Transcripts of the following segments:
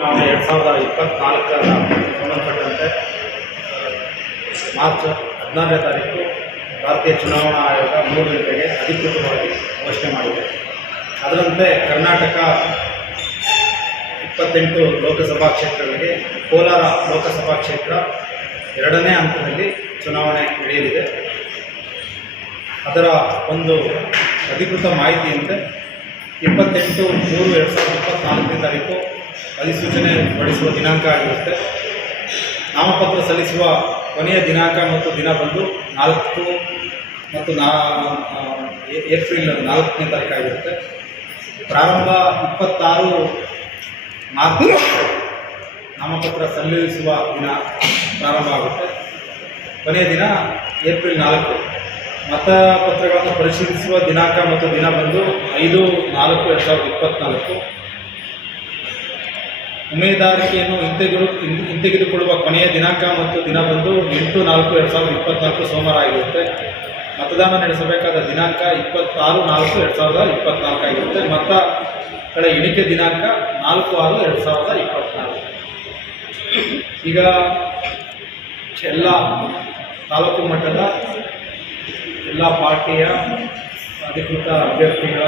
ಚುನಾವಣೆ ಎರಡು ಸಾವಿರದ ಇಪ್ಪತ್ನಾಲ್ಕರ ಸಂಬಂಧಪಟ್ಟಂತೆ ಮಾರ್ಚ್ ಹದಿನಾರನೇ ತಾರೀಕು ಭಾರತೀಯ ಚುನಾವಣಾ ಆಯೋಗ ಮೂರು ಗಂಟೆಗೆ ಅಧಿಕೃತವಾಗಿ ಘೋಷಣೆ ಮಾಡಿದೆ. ಅದರಂತೆ ಕರ್ನಾಟಕ ಇಪ್ಪತ್ತೆಂಟು ಲೋಕಸಭಾ ಕ್ಷೇತ್ರಗಳಿಗೆ ಕೋಲಾರ ಲೋಕಸಭಾ ಕ್ಷೇತ್ರ ಎರಡನೇ ಹಂತದಲ್ಲಿ ಚುನಾವಣೆ ನಡೆಯಲಿದೆ. ಅದರ ಒಂದು ಅಧಿಕೃತ ಮಾಹಿತಿಯಂತೆ ಇಪ್ಪತ್ತೆಂಟು ಮೂರು ಎರಡು ಸಾವಿರದ ಇಪ್ಪತ್ತ್ನಾಲ್ಕನೇ ತಾರೀಕು ಅಧಿಸೂಚನೆ ಹೊರಡಿಸುವ ದಿನಾಂಕ ಆಗಿರುತ್ತೆ. ನಾಮಪತ್ರ ಸಲ್ಲಿಸುವ ಕೊನೆಯ ದಿನಾಂಕ ಮತ್ತು ದಿನ ಬಂದು ನಾಲ್ಕು ಮತ್ತು ನಾ ಏಪ್ರಿಲ್ ನಾಲ್ಕನೇ ತಾರೀಕಾಗಿರುತ್ತೆ ಪ್ರಾರಂಭ ಇಪ್ಪತ್ತಾರು ಮಾರ್ಚ್ ನಾಮಪತ್ರ ಸಲ್ಲಿಸುವ ದಿನ ಪ್ರಾರಂಭ ಆಗುತ್ತೆ. ಕೊನೆಯ ದಿನ ಏಪ್ರಿಲ್ ನಾಲ್ಕು. ಮತಪತ್ರಗಳನ್ನು ಪರಿಶೀಲಿಸುವ ದಿನಾಂಕ ಮತ್ತು ದಿನ ಬಂದು ಐದು ನಾಲ್ಕು ಎರಡು ಸಾವಿರದ ಇಪ್ಪತ್ತ್ನಾಲ್ಕು ಉಮೇದಾರಿಕೆಯನ್ನು ಹಿಂತೆಗೆದು ಹಿಂತೆಗೆದುಕೊಳ್ಳುವ ಕೊನೆಯ ದಿನಾಂಕ ಮತ್ತು ದಿನ ಬಂದು ಎಂಟು ನಾಲ್ಕು ಎರಡು ಸಾವಿರದ ಇಪ್ಪತ್ತ್ನಾಲ್ಕು ಸೋಮವಾರ ಆಗಿರುತ್ತೆ. ಮತದಾನ ನಡೆಸಬೇಕಾದ ದಿನಾಂಕ ಇಪ್ಪತ್ತಾರು ನಾಲ್ಕು ಎರಡು ಸಾವಿರದ ಇಪ್ಪತ್ತ್ನಾಲ್ಕು ಆಗಿರುತ್ತೆ. ಮತಗಳ ಎಣಿಕೆ ದಿನಾಂಕ ನಾಲ್ಕು ಆರು ಎರಡು ಸಾವಿರದ ಇಪ್ಪತ್ತ್ನಾಲ್ಕು ಈಗ ಎಲ್ಲ ತಾಲೂಕು ಮಟ್ಟದ ಎಲ್ಲ ಪಾರ್ಟಿಯ ಅಧಿಕೃತ ಅಭ್ಯರ್ಥಿಗಳ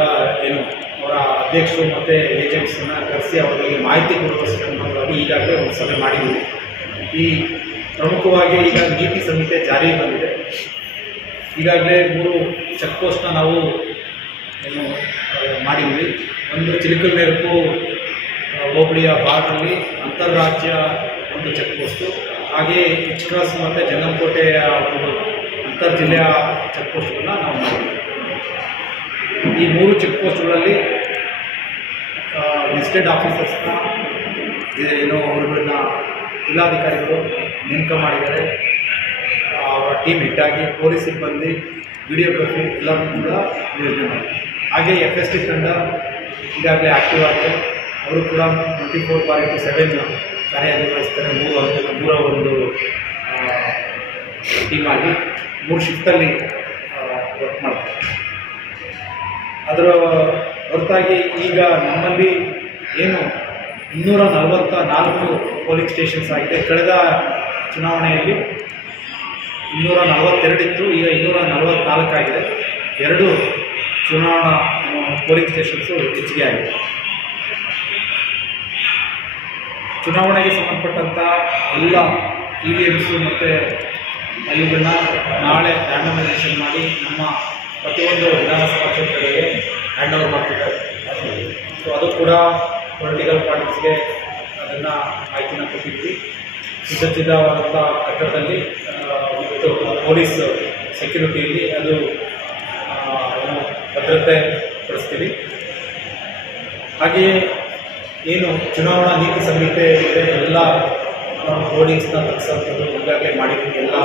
ಏನು? ಅವರ ಅಧ್ಯಕ್ಷರು ಮತ್ತು ಏಜೆಂಟ್ಸನ್ನು ಕರೆಸಿ ಅವರಿಗೆ ಮಾಹಿತಿ ಕೊಡುವ ಸಂದರ್ಭವಾಗಿ ಈಗಾಗಲೇ ಒಂದು ಸಭೆ ಮಾಡಿದ್ದೀವಿ. ಈ ಪ್ರಮುಖವಾಗಿ ಈಗ ನೀತಿ ಸಂಹಿತೆ ಜಾರಿಗೆ ಬಂದಿದೆ. ಈಗಾಗಲೇ ಮೂರು ಚೆಕ್ ಪೋಸ್ಟ್ನ ನಾವು ಏನು ಮಾಡಿದ್ವಿ ಒಂದು ಚಿಲಿಕಲ್ ನೆರಪು ಹೋಬಳಿಯ ಭಾಗದಲ್ಲಿ ಅಂತಾರಾಜ್ಯ ಒಂದು ಚೆಕ್ ಪೋಸ್ಟು ಹಾಗೆಯೇ ಕ್ರಾಸ್ ಮತ್ತು ಜಂಗಮಕೋಟೆಯ ಒಂದು ಅಂತರ್ ಜಿಲ್ಲೆಯ ಚೆಕ್ ಪೋಸ್ಟ್ಗಳನ್ನ ನಾವು ಮಾಡಿದ್ವಿ ಈ ಮೂರು ಚೆಕ್ ಪೋಸ್ಟ್ಗಳಲ್ಲಿ ಲಿಸ್ಟೆಡ್ ಆಫೀಸರ್ಸ್ನ ಏನು ಅವರುಗಳನ್ನ ಜಿಲ್ಲಾಧಿಕಾರಿಗಳು ನೇಮಕ ಮಾಡಿದ್ದಾರೆ. ಅವರ ಟೀಮ್ ಹೆಡ್ಡಾಗಿ ಪೊಲೀಸ್ ಸಿಬ್ಬಂದಿ ವಿಡಿಯೋಗ್ರಫಿ ಎಲ್ಲರೂ ಕೂಡ ಯೋಜನೆ ಮಾಡಿ ಹಾಗೆ ಎಫ್ ಎಸ್ ಟಿ ತಂಡ ಈಗಾಗಲೇ ಆ್ಯಕ್ಟಿವ್ ಆಗಿದೆ. ಅವರು ಕೂಡ twenty four bar into seven ಕಾರ್ಯನಿರ್ವಹಿಸ್ತಾರೆ. ಮೂರು ಅಂತ ಮೂರ ಒಂದು ಟೀಮ್ ಆಗಿ ಮೂರು ಶಿಫ್ಟಲ್ಲಿ ವರ್ಕ್ ಮಾಡ್ತಾರೆ. ಅದರ ಹೊರತಾಗಿ ಈಗ ನಮ್ಮಲ್ಲಿ ಏನು ಇನ್ನೂರ ನಲವತ್ತ ನಾಲ್ಕು ಪೋಲಿಂಗ್ ಸ್ಟೇಷನ್ಸ್ ಆಗಿದೆ. ಕಳೆದ ಚುನಾವಣೆಯಲ್ಲಿ ಇನ್ನೂರ ನಲವತ್ತೆರಡಿತ್ತು ಈಗ ಇನ್ನೂರ ನಲವತ್ತ್ನಾಲ್ಕು ಆಗಿದೆ ಎರಡು ಚುನಾವಣಾ ಪೊಲೀಸ್ ಸ್ಟೇಷನ್ಸು ಹೆಚ್ಚಿಗೆ ಆಗಿದೆ. ಚುನಾವಣೆಗೆ ಸಂಬಂಧಪಟ್ಟಂಥ ಎಲ್ಲ ಇ ವಿ ಎಮ್ಸು ಮತ್ತು ಇವುಗಳನ್ನ ನಾಳೆ ರ್ಯಾಂಡಮೈಸೇಷನ್ ಮಾಡಿ ನಮ್ಮ ಪ್ರತಿಯೊಂದು ವಿಧಾನಸಭಾ ಕ್ಷೇತ್ರಗಳಿಗೆ ಹ್ಯಾಂಡ್ ಓವರ್ ಮಾಡ್ತಿದ್ದಾರೆ. ಸೊ ಅದು ಕೂಡ ಪೊಲಿಟಿಕಲ್ ಪಾರ್ಟೀಸ್ಗೆ ಅದನ್ನು ಮಾಹಿತಿನ ಕೊಟ್ಟಿದ್ವಿ. ಸುಸಜ್ಜಿತವಾದಂಥ ಕಟ್ಟಡದಲ್ಲಿ ಮತ್ತು ಪೊಲೀಸ್ ಸೆಕ್ಯೂರಿಟಿಯಲ್ಲಿ ಅದು ಭದ್ರತೆ ಪಡಿಸ್ತೀವಿ. ಹಾಗೆಯೇ ಏನು ಚುನಾವಣಾ ನೀತಿ ಸಂಹಿತೆ ಇದೆ, ಎಲ್ಲ ಹೋರ್ಡಿಂಗ್ಸ್ನ ತರಿಸೋಂಥದ್ದು ಈಗಾಗಲೇ ಮಾಡಿದ್ದೀವಿ. ಎಲ್ಲ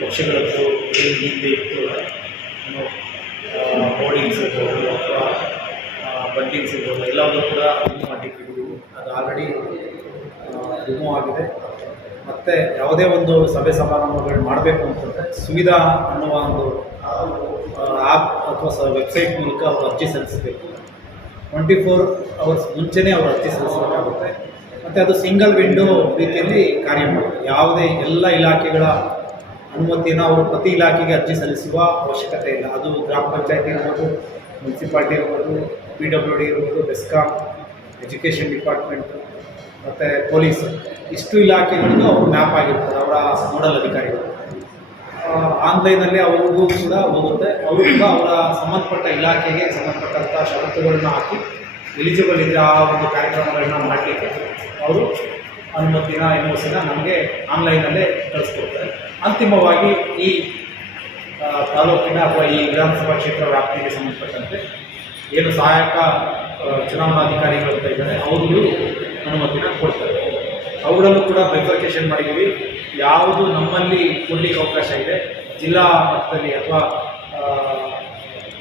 ಪಕ್ಷಗಳದ್ದು ಏನು ನೀತಿ ಇತ್ತು. ಹೋರ್ಡಿಂಗ್ಸ್ ಇರ್ಬೋದು ಅಥವಾ ಬಂಟಿಂಗ್ಸ್ ಇರ್ಬೋದು ಎಲ್ಲವೂ ಕೂಡ ರಿಮೂವ್ ಮಾಡಿಟ್ಟಿದ್ದೀವಿ ಅದು ಆಲ್ರೆಡಿ ರಿಮೂವ್ ಆಗಿದೆ. ಮತ್ತು ಯಾವುದೇ ಒಂದು ಸಭೆ ಸಮಾರಂಭಗಳು ಮಾಡಬೇಕು ಅಂತಂದರೆ ಸುವಿಧಾ ಅನ್ನುವ ಒಂದು ಆ್ಯಪ್ ಅಥವಾ ವೆಬ್ಸೈಟ್ ಮೂಲಕ ಅವರು ಅರ್ಜಿ ಸಲ್ಲಿಸಬೇಕು. ಟ್ವೆಂಟಿ ಫೋರ್ ಅವರ್ಸ್ ಮುಂಚೆನೇ ಅವರು ಅರ್ಜಿ ಸಲ್ಲಿಸಬೇಕಾಗುತ್ತೆ. ಮತ್ತು ಅದು ಸಿಂಗಲ್ ವಿಂಡೋ ರೀತಿಯಲ್ಲಿ ಕಾರ್ಯ ಮಾಡುತ್ತೆ ಯಾವುದೇ ಎಲ್ಲ ಇಲಾಖೆಗಳ ಅನುಮತಿಯನ್ನು ಅವರು ಪ್ರತಿ ಇಲಾಖೆಗೆ ಅರ್ಜಿ ಸಲ್ಲಿಸುವ ಅವಶ್ಯಕತೆ ಇಲ್ಲ. ಅದು ಗ್ರಾಮ ಪಂಚಾಯತಿ ಇರ್ಬೋದು, ಮುನ್ಸಿಪಾಲ್ಟಿ ಇರ್ಬೋದು ಪಿ ಡಬ್ಲ್ಯೂ ಡಿ ಇರ್ಬೋದು ಬೆಸ್ಕಾಮ್ ಎಜುಕೇಷನ್ ಡಿಪಾರ್ಟ್ಮೆಂಟ್ ಮತ್ತು ಪೊಲೀಸ್, ಇಷ್ಟು ಇಲಾಖೆಗಳಿಗೂ ಅವರು ಮ್ಯಾಪ್ ಆಗಿರ್ತಾರೆ, ಅವರ ನೋಡಲ್ ಅಧಿಕಾರಿಗಳು. ಆನ್ಲೈನಲ್ಲಿ ಅವರಿಗೂ ಕೂಡ ಹೋಗುತ್ತೆ. ಅವರು ಕೂಡ ಅವರ ಸಂಬಂಧಪಟ್ಟ ಇಲಾಖೆಗೆ ಸಂಬಂಧಪಟ್ಟಂಥ ಷರತ್ತುಗಳನ್ನ ಹಾಕಿ ಎಲಿಜಿಬಲ್ ಇದ್ದರೆ ಆ ಒಂದು ಕಾರ್ಯಕ್ರಮಗಳನ್ನ ಮಾಡಲಿಕ್ಕೆ ಅವರು ಅನುಮತಿನ ಎನ್ನುವ ಒ ಸಿನ ನಮಗೆ ಆನ್ಲೈನಲ್ಲೇ ಕಳಿಸ್ಕೊಡ್ತಾರೆ. ಅಂತಿಮವಾಗಿ ಈ ತಾಲೂಕಿನ ಅಥವಾ ಈ ವಿಧಾನಸಭಾ ಕ್ಷೇತ್ರ ವ್ಯಾಪ್ತಿಗೆ ಸಂಬಂಧಪಟ್ಟಂತೆ ಏನು ಸಹಾಯಕ ಚುನಾವಣಾ ಚುನಾವಣಾಧಿಕಾರಿಗಳು ಅಂತ ಇದ್ದಾರೆ ಅವರು ಅನುಮತಿನ ಕೊಡ್ತಾರೆ. ಅವುಗಳನ್ನು ಕೂಡ ವೆರಿಫಿಕೇಷನ್ ಮಾಡಿದ್ದೀವಿ. ಯಾವುದು ನಮ್ಮಲ್ಲಿ ಕೊಡಲಿಕ್ಕೆ ಅವಕಾಶ ಇದೆ, ಜಿಲ್ಲಾ ಮಟ್ಟದಲ್ಲಿ ಅಥವಾ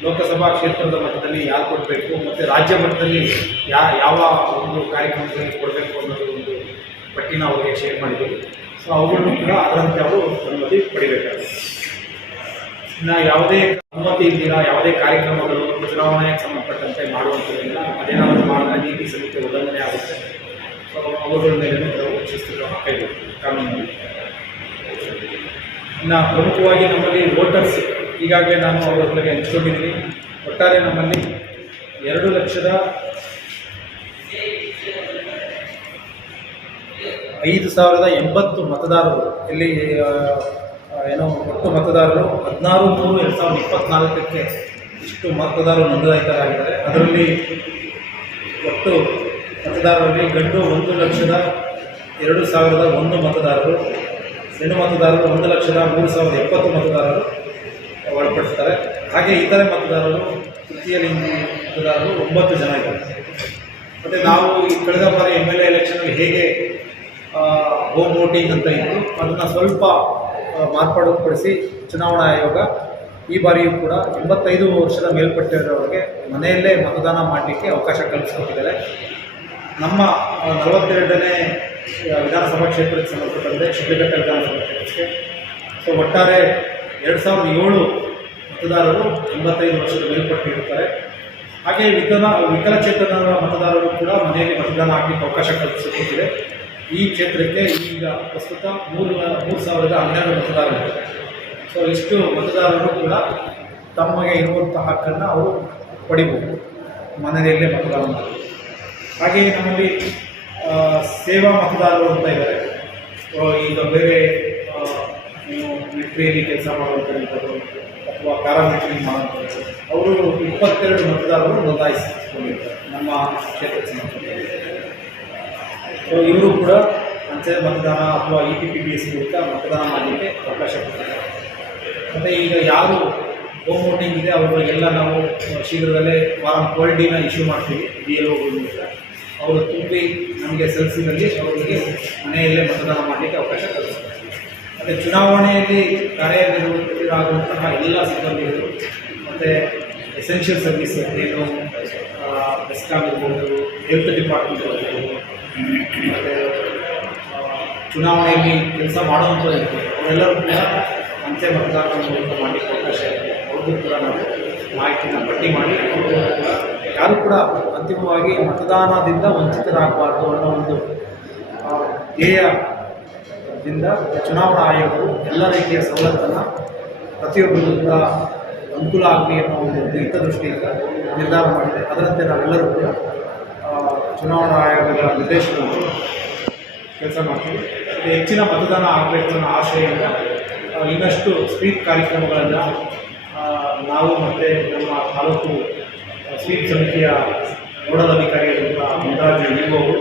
ಲೋಕಸಭಾ ಕ್ಷೇತ್ರದ ಮಟ್ಟದಲ್ಲಿ ಯಾರು ಕೊಡಬೇಕು, ಮತ್ತು ರಾಜ್ಯ ಮಟ್ಟದಲ್ಲಿ ಯಾವ ಒಂದು ಕಾರ್ಯಕ್ರಮದಲ್ಲಿ ಕೊಡಬೇಕು ಅನ್ನೋದು ಪಟ್ಟಿನ ಅವರಿಗೆ ಶೇರ್ ಮಾಡಿದ್ದೀವಿ ಸೊ ಅವುಗಳನ್ನು ಕೂಡ ಅದರಂತೆ ಅವರು ಅನುಮತಿ ಪಡಿಬೇಕಾಗುತ್ತೆ ಇನ್ನು ಯಾವುದೇ ಅನುಮತಿ ಇಲ್ದಿರ, ಯಾವುದೇ ಕಾರ್ಯಕ್ರಮಗಳು ಚುನಾವಣೆಗೆ ಸಂಬಂಧಪಟ್ಟಂತೆ ಮಾಡುವಂಥದ್ದಿಲ್ಲ ಅದೇನಾದರೂ ಮಾಡಿದ ನೀತಿ ಸಂಹಿತೆ ಉಲ್ಲಂಘನೆ ಆಗುತ್ತೆ. ಸೊ ಅವುಗಳ ಮೇಲೆ ನಾವು ಶಿಸ್ತು ಕ್ರಮ ಕೈಗೊಳ್ತೀವಿ ಕಾನೂನಿನಲ್ಲಿ ಇನ್ನು ಪ್ರಮುಖವಾಗಿ ನಮ್ಮಲ್ಲಿ ವೋಟರ್ಸ್ ಈಗಾಗಲೇ ನಾನು ಅವರ ಹಂಚ್ಕೊಂಡಿದ್ದೀನಿ ಒಟ್ಟಾರೆ ನಮ್ಮಲ್ಲಿ ಎರಡು ಲಕ್ಷದ ಐದು ಸಾವಿರದ ಎಂಬತ್ತು ಮತದಾರರು, ಇಲ್ಲಿ ಏನೋ ಒಟ್ಟು ಮತದಾರರು ಹದಿನಾರು ಮೂರು ಎರಡು ಸಾವಿರದ ಇಪ್ಪತ್ತ್ನಾಲ್ಕಕ್ಕೆ ಇಷ್ಟು ಮತದಾರರು ನೋಂದಾಯಿತರಾಗಿದ್ದಾರೆ. ಅದರಲ್ಲಿ ಒಟ್ಟು ಮತದಾರರಲ್ಲಿ ಗಂಡು ಒಂದು ಲಕ್ಷದ ಎರಡು ಸಾವಿರದ ಒಂದು ಮತದಾರರು, ಹೆಣ್ಣು ಮತದಾರರು ಒಂದು ಲಕ್ಷದ ಮೂರು ಸಾವಿರದ ಎಪ್ಪತ್ತು ಮತದಾರರು ಒಳಪಡಿಸ್ತಾರೆ ಹಾಗೆ ಇತರೆ ಮತದಾರರು, ತೃತೀಯ ಲಿಂಗಿ ಮತದಾರರು ಒಂಬತ್ತು ಜನ ಇದ್ದಾರೆ. ಮತ್ತು ನಾವು ಈ ಕಳೆದ ಬಾರಿ ಎಂ ಎಲ್ ಎ ಎಲೆಕ್ಷನಲ್ಲಿ ಹೇಗೆ ಹೋಮ್ ವೋಟಿಂಗ್ ಅಂತ ಇತ್ತು. ಅದನ್ನು ಸ್ವಲ್ಪ ಮಾರ್ಪಾಡುಪಡಿಸಿ ಚುನಾವಣಾ ಆಯೋಗ ಈ ಬಾರಿಯೂ ಕೂಡ ಎಂಬತ್ತೈದು ವರ್ಷದ ಮೇಲ್ಪಟ್ಟಿರೋರಿಗೆ ಮನೆಯಲ್ಲೇ ಮತದಾನ ಮಾಡಲಿಕ್ಕೆ ಅವಕಾಶ ಕಲ್ಪಿಸ್ಕೊಟ್ಟಿದ್ದಾರೆ. ನಮ್ಮ ನಲವತ್ತೆರಡನೇ ವಿಧಾನಸಭಾ ಕ್ಷೇತ್ರಕ್ಕೆ ಸಂಬಂಧಪಟ್ಟಂತೆ ಶಿಡ್ಲಘಟ್ಟ ವಿಧಾನಸಭಾ ಕ್ಷೇತ್ರಕ್ಕೆ ಸೊ ಒಟ್ಟಾರೆ ಎರಡು ಸಾವಿರದ ಏಳು ಮತದಾರರು ಎಂಬತ್ತೈದು ವರ್ಷದ ಮೇಲ್ಪಟ್ಟು ಇರ್ತಾರೆ ಹಾಗೆ ವಿಕಲ ವಿಕಲಚೇತನರ ಮತದಾರರು ಕೂಡ ಮನೆಯಲ್ಲಿ ಮತದಾನ ಆಗಲಿಕ್ಕೆ ಅವಕಾಶ ಕಲ್ಪಿಸಿಕೊಟ್ಟಿದೆ. ಈ ಕ್ಷೇತ್ರಕ್ಕೆ ಈಗ ಪ್ರಸ್ತುತ ಮೂರು ಮೂರು ಸಾವಿರದ ಹನ್ನೆರಡು ಮತದಾರರು. ಸೊ ಇಷ್ಟು ಮತದಾರರು ಕೂಡ ತಮಗೆ ಇರುವಂಥ ಹಕ್ಕನ್ನು ಅವರು ಪಡಿಬೋದು. ಮನೆಯಲ್ಲೇ ಮತದಾನ ಮಾಡಿ. ಹಾಗೆಯೇ ನಮ್ಮಲ್ಲಿ ಸೇವಾ ಮತದಾರರು ಅಂತ ಇದ್ದಾರೆ. ಈಗ ಬೇರೆ ನೀವು ಮಿಲಿಟ್ರಿಯಲ್ಲಿ ಕೆಲಸ ಮಾಡುವಂಥದ್ದು ಅಥವಾ ಪ್ಯಾರಾಮಿಲಿಟ್ರಿ ಮಾಡುವಂಥದ್ದು ಅವರು ಇಪ್ಪತ್ತೆರಡು ಮತದಾರರು ನೋಂದಾಯಿಸಿಕೊಂಡಿರ್ತಾರೆ ನಮ್ಮ ಕ್ಷೇತ್ರಕ್ಕೆ ಸೊ ಇವರು ಕೂಡ ಅಂಚೆ ಮತದಾನ ಅಥವಾ E P P B S ಮೂಲಕ ಮತದಾನ ಮಾಡಲಿಕ್ಕೆ ಅವಕಾಶ ಕೊಡ್ತಾರೆ. ಮತ್ತು ಈಗ ಯಾರು ಹೋಮ್ ವೋಟಿಂಗ್ ಇದೆ, ಅವರಿಗೆಲ್ಲ ನಾವು ಶೀಘ್ರದಲ್ಲೇ ಫಾರಂ ಟ್ವೆಲ್ ಇಶ್ಯೂ ಮಾಡ್ತೀವಿ ಬಿ ಎಲ್ ಒಗಳ ಮೂಲಕ. ಅವರು ತುಂಬಿ ನಮಗೆ ಸಲ್ಲಿಸಿದಲ್ಲಿ ಅವರಿಗೆ ಮನೆಯಲ್ಲೇ ಮತದಾನ ಮಾಡಲಿಕ್ಕೆ ಅವಕಾಶ ಕಲ್ಪಿಸ್ತಾರೆ ಮತ್ತು ಚುನಾವಣೆಯಲ್ಲಿ ಕಾರ್ಯನಿರ್ವಹಿತರಾಗುವಂತಹ ಎಲ್ಲ ಸಿಬ್ಬಂದಿಗಳು, ಮತ್ತು ಎಸೆನ್ಷಿಯಲ್ ಸರ್ವಿಸ್ ಏನು ಬೆಸ್ಕಾಮ್ ಇರ್ಬೋದು ಹೆಲ್ತ್ ಡಿಪಾರ್ಟ್ಮೆಂಟ್ ಇರ್ಬೋದು ಚುನಾವಣೆಯಲ್ಲಿ ಕೆಲಸ ಮಾಡುವಂಥದ್ದು ಅವರೆಲ್ಲರೂ ಕೂಡ ಅಂತೆ ಮತದಾನ ಮೂಲಕ ಮಾಡಲಿಕ್ಕೆ ಅವಕಾಶ ಇದೆ. ಅವ್ರಿಗೂ ಕೂಡ ನಾವು ಮಾಹಿತಿನ ಪಟ್ಟಿ ಮಾಡಿ ಯಾರು ಕೂಡ ಅಂತಿಮವಾಗಿ ಮತದಾನದಿಂದ ವಂಚಿತರಾಗಬಾರ್ದು ಅನ್ನೋ ಒಂದು ಧ್ಯೇಯದಿಂದ ಚುನಾವಣಾ ಆಯೋಗವು ಎಲ್ಲ ರೀತಿಯ ಸವಲತ್ತನ್ನು ಪ್ರತಿಯೊಬ್ಬರಿಗೂ ಕೂಡ ಅನುಕೂಲ ಆಗಲಿ ಅನ್ನೋ ಒಂದು ಹಿತದೃಷ್ಟಿಯಿಂದ ನಿರ್ಧಾರ ಮಾಡಿದೆ. ಅದರಂತೆ ನಾವೆಲ್ಲರೂ ಕೂಡ ಚುನಾವಣಾ ಆಯೋಗದ ನಿರ್ದೇಶನವನ್ನು ಕೆಲಸ ಮಾಡ್ತೀವಿ. ಹೆಚ್ಚಿನ ಮತದಾನ ಆಗಬೇಕು ಅನ್ನೋ ಆಶೆಯಿಂದ ಇನ್ನಷ್ಟು ಸ್ವೀಪ್ ಕಾರ್ಯಕ್ರಮಗಳನ್ನು ನಾವು ಮತ್ತು ನಮ್ಮ ತಾಲೂಕು ಸ್ವೀಪ್ ಸಮಿತಿಯ ನೋಡಲ್ ಅಧಿಕಾರಿಗಳಿಂದ ಇರುವವರು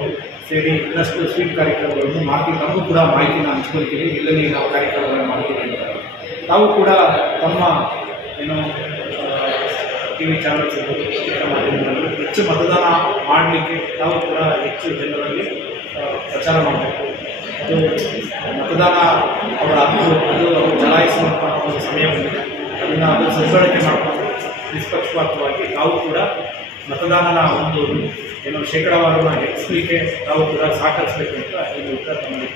ಸೇರಿ ಇನ್ನಷ್ಟು ಸ್ವೀಪ್ ಕಾರ್ಯಕ್ರಮಗಳನ್ನು ಮಾಡ್ತೀವಿ. ನಮಗೂ ಕೂಡ ಮಾಹಿತಿನ ಹಂಚ್ಕೊಳ್ತೀವಿ. ಎಲ್ಲೆಲ್ಲಿ ನಾವು ಕಾರ್ಯಕ್ರಮಗಳನ್ನು ಮಾಡ್ತೀವಿ ಅಂತ. ತಾವು ಕೂಡ ತಮ್ಮ, ಏನು ಟಿ ವಿ ಚಾನಲ್ಸ್ ಇರ್ಬೋದು ಹೆಚ್ಚು ಮತದಾನ ಮಾಡಲಿಕ್ಕೆ ನಾವು ಕೂಡ ಹೆಚ್ಚು ಜನರಲ್ಲಿ ಪ್ರಚಾರ ಮಾಡಬೇಕು. ಅದು ಮತದಾನ ಅವರ ಹಕ್ಕು, ಅದು ಅವರು ಚಲಾಯಿಸುವಂಥ ಒಂದು ಸಮಯ ಬಂದಿದೆ. ಅದನ್ನು ಅದು ಸದ್ಬಳಕೆ ಮಾಡಿಕೊಂಡು ನಿಷ್ಪಕ್ಷಪಾತವಾಗಿ ನಾವು ಕೂಡ ಮತದಾನನ ಒಂದು ಏನೋ ಶೇಕಡಾವಾರು ಹೆಚ್ಚಿಸಲಿಕ್ಕೆ ನಾವು ಕೂಡ ಸಹಕರಿಸಬೇಕು ಅಂತ ಈ ತಮ್ಮಲ್ಲಿ